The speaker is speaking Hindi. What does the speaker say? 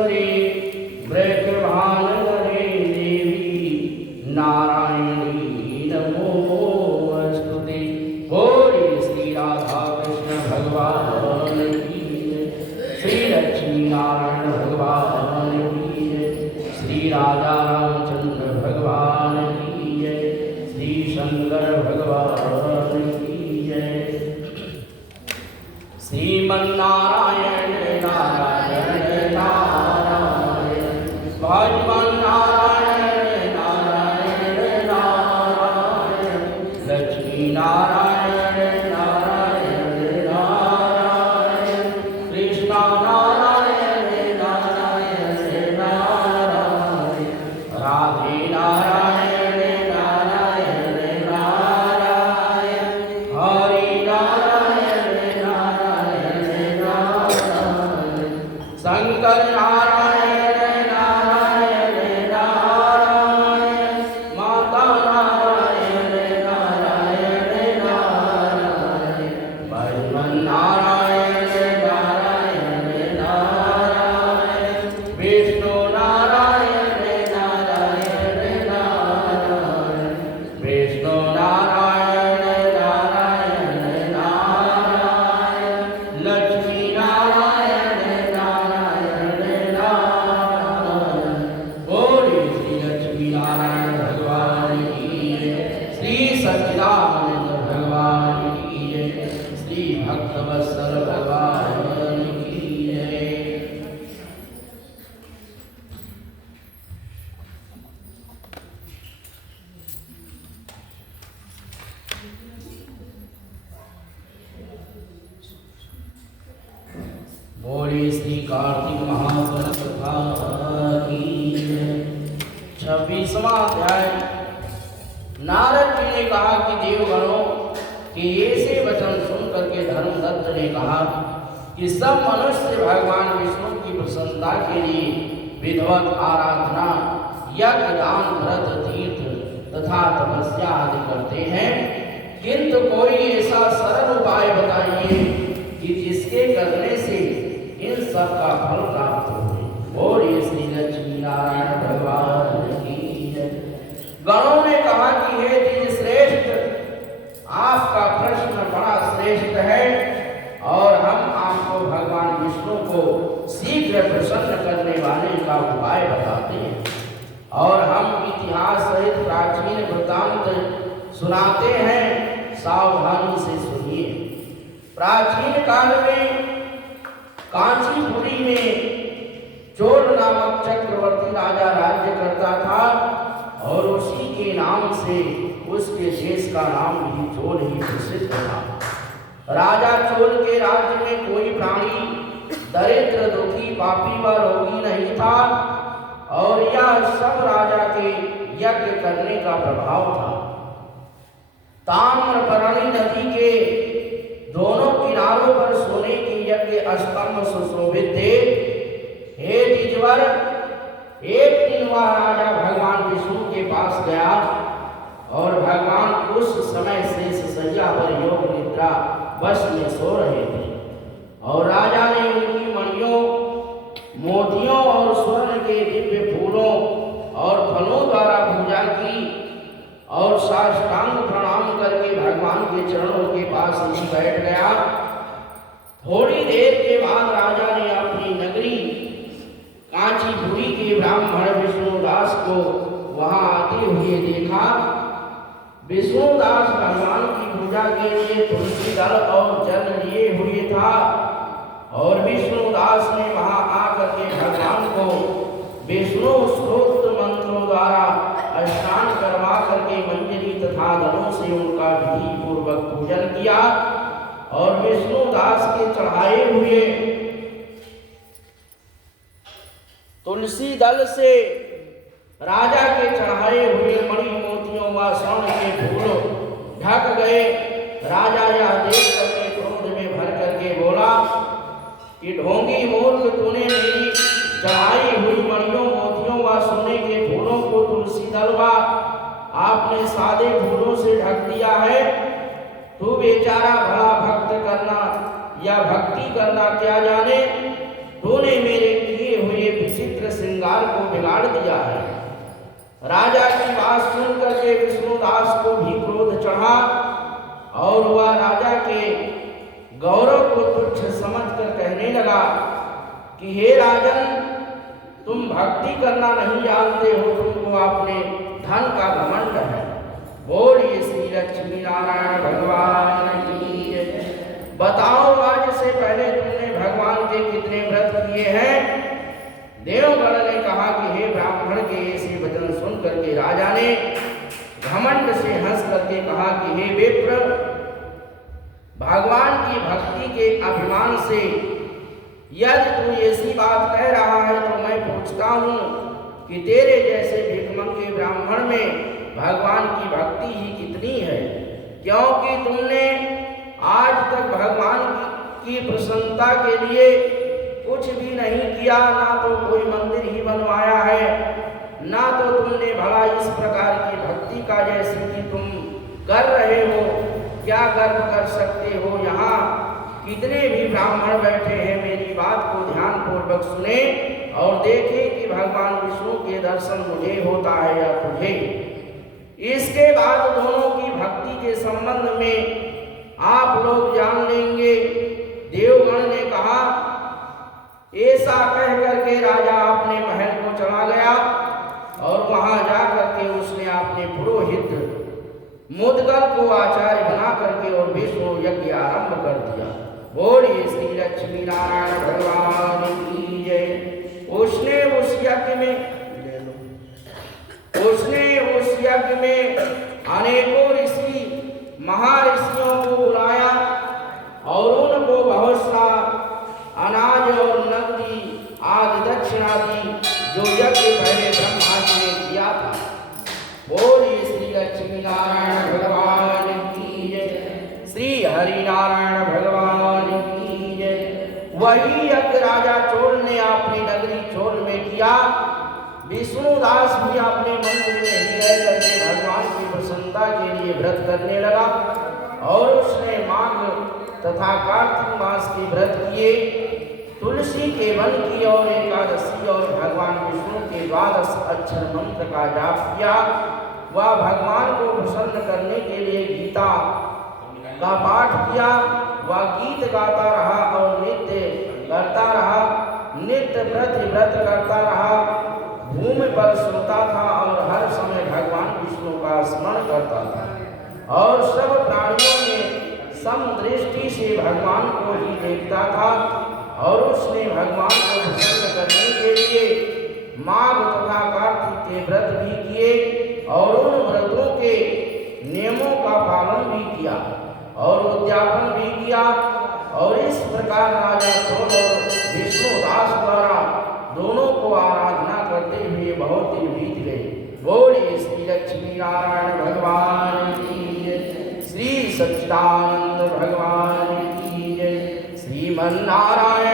ईश्वरे वृषभानगरे देवी नारायणी नमोस्तुते। बोले श्री राधा कृष्ण भगवान की जय, श्री लक्ष्मी नारायण भगवान की जय, श्री राजा रामचंद्र भगवान की जय, श्री शंकर भगवान की जय। श्रीमन्नारायण नारायण नारायण भगवान नारायण नारायण नारायण लक्ष्मी नारायण नारायण नारायण कृष्ण नारायण नारायण नारायण राधे नारायण नारायण नारायण हरि नारायण नारायण नारायण शंकर नारायण नारायण नारायण माता नारायण नारायण नारायण भगवान नारायण नारायण नारायण विष्णु नारायण नारायण नारायण विष्णु नारायण नारायण नारायण लक्ष्मी नारायण नारायण नारायण। बोले श्री लक्ष्मी नारायण भगवान की जय, श्री सच्चिदानंद भगवान की जय, श्री भक्तवत्सल भगवान की जय। बोले श्री कार्तिक महापुरुष कथा की जय। 26वां अध्याय। नारद जी ने कहा कि देवगणों के ऐसे वचन सुन करके धर्मदत्त ने कहा कि सब मनुष्य भगवान विष्णु की प्रसन्नता के लिए विधिवत आराधना यज्ञ दान व्रत तीर्थ तथा तपस्या आदि करते हैं, किंतु कोई ऐसा सरल उपाय बताइए कि जिसके करने से इन सब का फल प्राप्त हो। बोलिए श्री लक्ष्मी नारायण भगवान की जय। गणों ने कहा कि हे द्विज श्रेष्ठ, आपका प्रश्न बड़ा श्रेष्ठ है और हम आपको भगवान विष्णु को शीघ्र प्रसन्न करने वाले का उपाय बताते हैं और हम इतिहास सहित प्राचीन वृत्तांत सुनाते हैं, सावधानी से सुनिए। प्राचीन काल में कांचीपुरी में चोल नामक चक्रवर्ती राजा राज्य करता था और उसी के नाम से उसके देश का नाम भी चोल ही प्रसिद्ध था। राजा चोल के राज्य में कोई प्राणी दरिद्र दुखी पापी व रोगी नहीं था और यह सब राजा के यज्ञ करने का प्रभाव था। ताम्रपर्णी नदी के दोनों किनारों पर सोने के यज्ञ स्तंभ सुशोभित थे। हे द्विजवर, एक दिन वह राजा भगवान विष्णु के पास गया और भगवान उस समय शेष सैया पर योग निद्रा वश में सो रहे थे और राजा ने उनकी मणियों मोतियों और स्वर्ण के दिव्य फूलों और फलों द्वारा पूजा की और साष्टांग प्रणाम करके भगवान के चरणों के पास ही बैठ गया। थोड़ी देर के बाद राजा ने अपनी नगरी कांचीपुरी के ब्राह्मण विष्णुदास को वहां आते हुए देखा। विष्णुदास भगवान की पूजा के लिए तुलसी दल और जल लिए हुए था और विष्णुदास ने वहां आकर के भगवान को विष्णु स्तोत्र मंत्रों द्वारा स्नान करवा करके मंजरी तथा दलों से उनका विधि पूर्वक पूजन किया और विष्णुदास के चढ़ाए हुए तुलसी दल से राजा के चढ़ाए हुए मणि मोतियों व स्वर्ण के फूल ढक गए। राजा यह देख करके क्रोध में भर करके बोला कि ढोंगी मूर्ख, तूने मेरी चढ़ाई हुई मणियों मोतियों व सोने के फूलों को तुलसी दल व आपने सादे फूलों से ढक दिया है। तू बेचारा भला भक्त करना या भक्ति करना क्या जाने, तूने मेरे किए हुए श्रृंगार को बिगाड़ दिया है। राजा की बात सुन करके विष्णुदास को भी क्रोध चढ़ा और वह राजा के गौरव को तुच्छ समझकर कहने लगा कि हे राजन, तुम भक्ति करना नहीं जानते हो, तुमको अपने धन का घमंड है। बोलिए श्री लक्ष्मी नारायण भगवान की जय। बताओ, आज से पहले तुमने भगवान के कितने व्रत किए हैं? देवगण ने कहा कि हे ब्राह्मण के ऐसे वचन सुन करके राजा ने घमंड से हंस करके कहा कि हे विप्र, भगवान की भक्ति के अभिमान से यदि तू ऐसी बात कह रहा है तो मैं पूछता हूँ कि तेरे जैसे भिखमंगे ब्राह्मण में भगवान की भक्ति ही कितनी है? क्योंकि तुमने आज तक भगवान की प्रसन्नता के लिए कुछ भी नहीं किया, ना तो कोई मंदिर ही बनवाया है, ना तो तुमने भला इस प्रकार की भक्ति का जैसे कि तुम कर रहे हो क्या गर्व कर सकते हो? यहाँ कितने भी ब्राह्मण बैठे हैं, मेरी बात को ध्यान पूर्वक सुने और देखें कि भगवान विष्णु के दर्शन मुझे होता है या तुझे। इसके बाद दोनों की भक्ति के संबंध में आप लोग जान लेंगे। देवगण ने कहा, ऐसा कह करके राजा अपने महल को चला गया और वहां जा करके उसने अपने पुरोहित मुदगल को आचार्य बना करके और विष्णु यज्ञ आरंभ कर दिया। बोलिए श्री लक्ष्मी नारायण भगवान की जय। उसने उस यज्ञ में अनेकों ऋषि महर्षियों को बुलाया और उनको बहुत सा अनाज और नकदी आदि दक्षिणा दी, जो यज्ञ पहले ब्रह्मा जी ने किया था। बोलिए श्री लक्ष्मी नारायण भगवान की जय। श्री हरि नारायण भगवान की जय। वही यज्ञ राजा चोल ने अपनी नगरी चोल में किया। विष्णुदास भी अपने मंदिर में ही रह करके भगवान की प्रसन्नता के लिए व्रत करने लगा और उसने माघ तथा कार्तिक मास के व्रत किए, तुलसी के वन की और एकादशी और भगवान विष्णु के 12 अक्षर मंत्र का जाप किया। वह भगवान को प्रसन्न करने के लिए गीता का पाठ किया। वह गीत गाता रहा और नित्य करता रहा, नित्य व्रत करता रहा, भूमि पर सोता था और हर समय भगवान विष्णु का स्मरण करता था और सब प्राणियों में समदृष्टि से भगवान को ही देखता था। और उसने भगवान को प्रसन्न करने के लिए माघ तथा कार्तिक के व्रत भी किए और उन व्रतों के नियमों का पालन भी किया और उद्यापन भी किया। और इस प्रकार राजा चोल और विष्णुदास द्वारा दोनों को आराधना करते हुए बहुत दिन बीत गए। बोलिए श्री लक्ष्मी नारायण भगवान की जय। श्री सच्चिदानंद भगवान की जय। श्रीमन नारायण